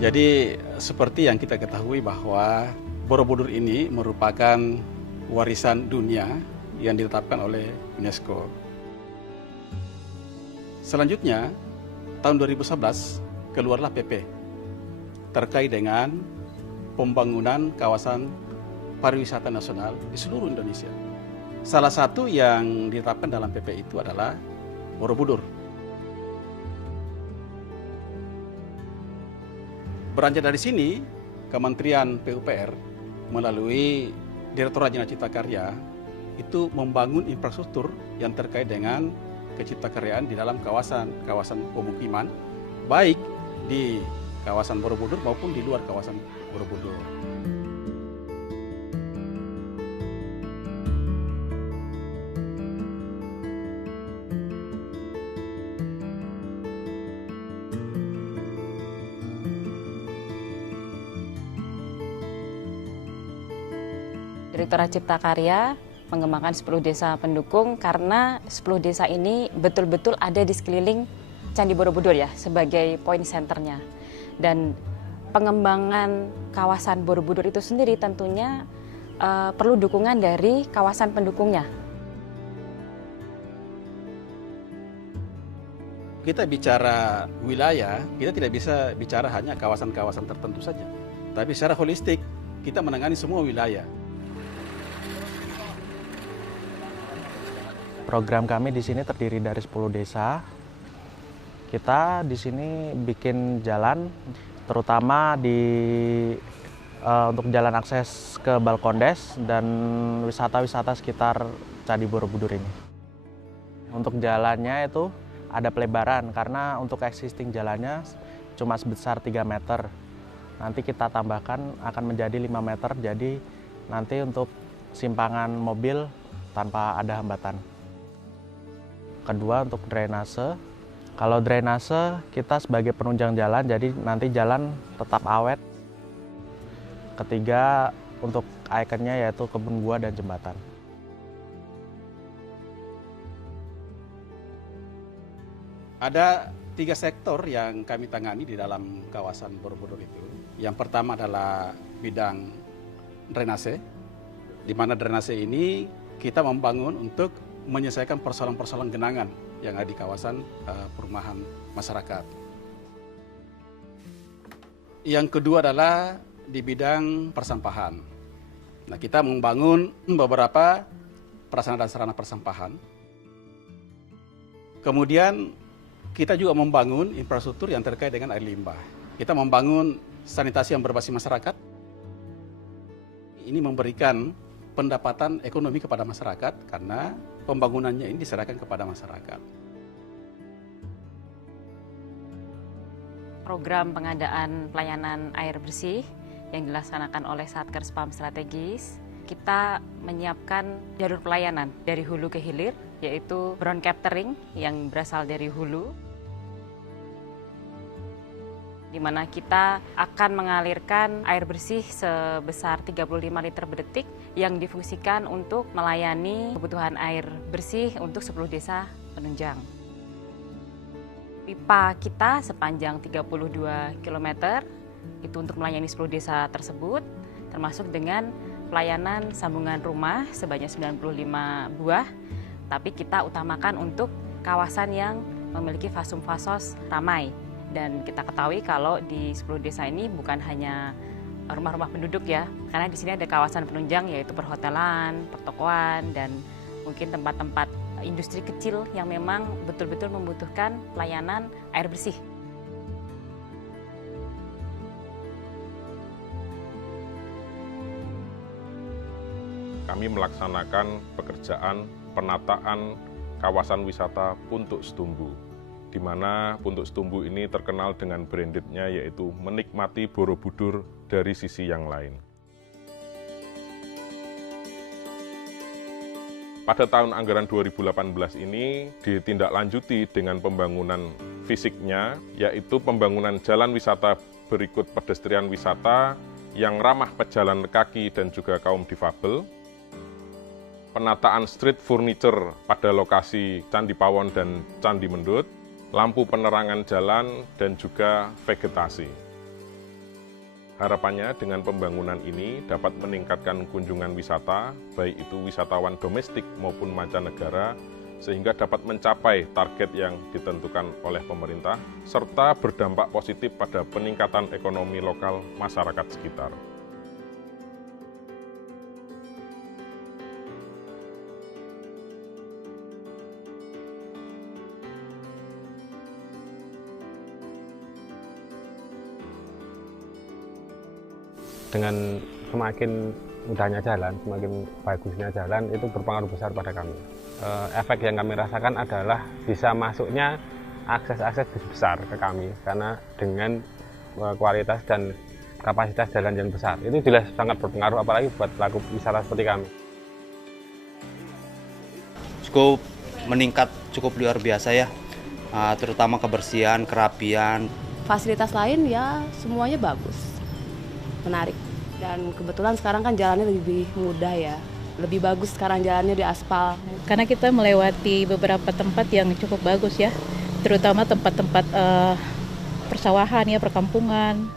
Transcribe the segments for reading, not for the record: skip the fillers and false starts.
Jadi seperti yang kita ketahui bahwa Borobudur ini merupakan warisan dunia yang ditetapkan oleh UNESCO. Selanjutnya, tahun 2011 keluarlah PP terkait dengan pembangunan kawasan pariwisata nasional di seluruh Indonesia. Salah satu yang ditetapkan dalam PP itu adalah Borobudur. Beranjak dari sini, Kementerian PUPR melalui Direktorat Jenderal Cipta Karya itu membangun infrastruktur yang terkait dengan keciptakaryaan di dalam kawasan pemukiman, baik di kawasan Borobudur maupun di luar kawasan Borobudur. Direktorat Cipta Karya mengembangkan 10 desa pendukung karena 10 desa ini betul-betul ada di sekeliling Candi Borobudur ya, sebagai point centernya. Dan pengembangan kawasan Borobudur itu sendiri tentunya perlu dukungan dari kawasan pendukungnya. Kita bicara wilayah, kita tidak bisa bicara hanya kawasan-kawasan tertentu saja. Tapi secara holistik, kita menangani semua wilayah. Program kami di sini terdiri dari 10 desa. Kita di sini bikin jalan, terutama untuk jalan akses ke Balkondes dan wisata-wisata sekitar Candi Borobudur ini. Untuk jalannya itu ada pelebaran, karena untuk existing jalannya cuma sebesar 3 meter. Nanti kita tambahkan akan menjadi 5 meter, jadi nanti untuk simpangan mobil tanpa ada hambatan. Kedua, untuk drainase. Kalau drainase, kita sebagai penunjang jalan, jadi nanti jalan tetap awet. Ketiga, untuk ikonnya yaitu kebun buah dan jembatan. Ada 3 sektor yang kami tangani di dalam kawasan Borobudur itu. Yang pertama adalah bidang drainase, di mana drainase ini kita membangun untuk menyelesaikan persoalan-persoalan genangan yang ada di kawasan perumahan masyarakat. Yang kedua adalah di bidang persampahan. Nah, kita membangun beberapa prasarana dan sarana persampahan. Kemudian kita juga membangun infrastruktur yang terkait dengan air limbah. Kita membangun sanitasi yang berbasis masyarakat. Ini memberikan pendapatan ekonomi kepada masyarakat karena pembangunannya ini diserahkan kepada masyarakat. Program pengadaan pelayanan air bersih yang dilaksanakan oleh Satker Spam Strategis, kita menyiapkan jalur pelayanan dari hulu ke hilir, yaitu brown capturing yang berasal dari hulu, di mana kita akan mengalirkan air bersih sebesar 35 liter per detik yang difungsikan untuk melayani kebutuhan air bersih untuk 10 desa penunjang. Pipa kita sepanjang 32 km itu untuk melayani 10 desa tersebut, termasuk dengan pelayanan sambungan rumah sebanyak 95 buah, tapi kita utamakan untuk kawasan yang memiliki fasum-fasos ramai. Dan kita ketahui kalau di 10 desa ini bukan hanya rumah-rumah penduduk ya, karena di sini ada kawasan penunjang yaitu perhotelan, pertokoan, dan mungkin tempat-tempat industri kecil yang memang betul-betul membutuhkan pelayanan air bersih. Kami melaksanakan pekerjaan penataan kawasan wisata Puntuk Setumbu, di mana Puntuk Setumbu ini terkenal dengan brandednya yaitu menikmati Borobudur dari sisi yang lain. Pada tahun anggaran 2018 ini ditindaklanjuti dengan pembangunan fisiknya, yaitu pembangunan jalan wisata berikut pedestrian wisata yang ramah pejalan kaki dan juga kaum difabel, penataan street furniture pada lokasi Candi Pawon dan Candi Mendut, lampu penerangan jalan, dan juga vegetasi. Harapannya dengan pembangunan ini dapat meningkatkan kunjungan wisata, baik itu wisatawan domestik maupun mancanegara, sehingga dapat mencapai target yang ditentukan oleh pemerintah, serta berdampak positif pada peningkatan ekonomi lokal masyarakat sekitar. Dengan semakin mudahnya jalan, semakin bagusnya jalan, itu berpengaruh besar pada kami. Efek yang kami rasakan adalah bisa masuknya akses-akses besar ke kami, karena dengan kualitas dan kapasitas jalan yang besar, itu jelas sangat berpengaruh, apalagi buat pelaku wisata seperti kami. Cukup meningkat, cukup luar biasa ya, terutama kebersihan, kerapian. Fasilitas lain ya semuanya bagus, menarik. Dan kebetulan sekarang kan jalannya lebih mudah ya, lebih bagus sekarang jalannya di aspal. Karena kita melewati beberapa tempat yang cukup bagus ya, terutama tempat-tempat persawahan ya, perkampungan.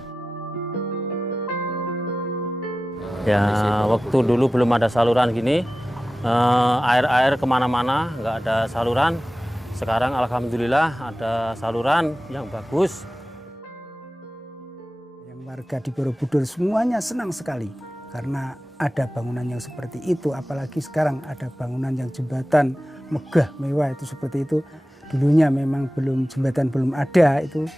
Ya, waktu dulu belum ada saluran gini, air kemana-mana, nggak ada saluran. Sekarang alhamdulillah ada saluran yang bagus. Warga di Borobudur semuanya senang sekali karena ada bangunan yang seperti itu, apalagi sekarang ada bangunan yang jembatan megah mewah itu seperti itu. Dulunya memang jembatan belum ada, itu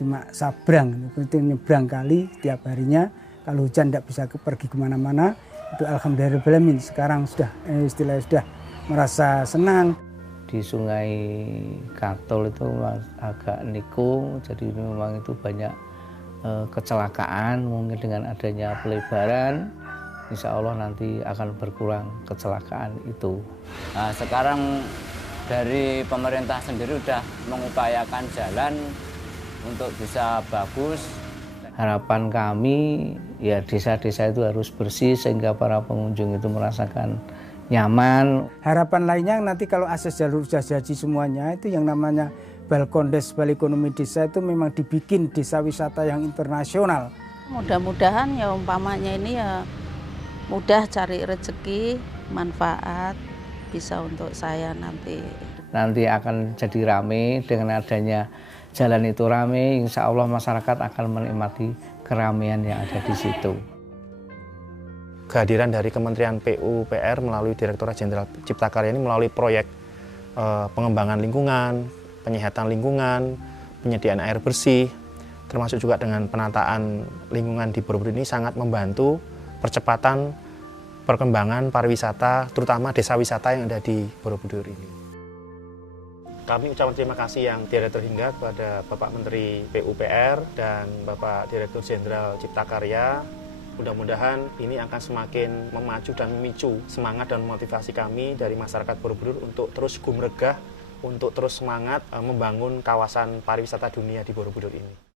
cuma sabrang, itu nyebrang kali setiap harinya. Kalau hujan tidak bisa pergi kemana-mana, itu alhamdulillah. Sekarang sudah istilahnya sudah merasa senang. Di Sungai Katol itu agak nikung, jadi memang itu banyak kecelakaan. Mungkin dengan adanya pelebaran, insya Allah nanti akan berkurang kecelakaan itu. Nah, sekarang dari pemerintah sendiri sudah mengupayakan jalan untuk bisa bagus. Harapan kami ya desa-desa itu harus bersih sehingga para pengunjung itu merasakan nyaman. Harapan lainnya nanti kalau akses jalur sudah jadi semuanya, itu yang namanya Balkondes, Balai Ekonomi Desa itu memang dibikin desa wisata yang internasional. Mudah-mudahan ya umpamanya ini ya mudah cari rezeki, manfaat bisa untuk saya nanti. Nanti akan jadi rame, dengan adanya jalan itu rame, insya Allah masyarakat akan menikmati keramaian yang ada di situ. Kehadiran dari Kementerian PUPR melalui Direktorat Jenderal Cipta Karya ini melalui proyek pengembangan lingkungan, penyihatan lingkungan, penyediaan air bersih, termasuk juga dengan penataan lingkungan di Borobudur ini sangat membantu percepatan perkembangan pariwisata, terutama desa wisata yang ada di Borobudur ini. Kami ucapkan terima kasih yang tiada terhingga kepada Bapak Menteri PUPR dan Bapak Direktur Jenderal Cipta Karya. Mudah-mudahan ini akan semakin memacu dan memicu semangat dan motivasi kami dari masyarakat Borobudur untuk terus gumregah, untuk terus semangat membangun kawasan pariwisata dunia di Borobudur ini.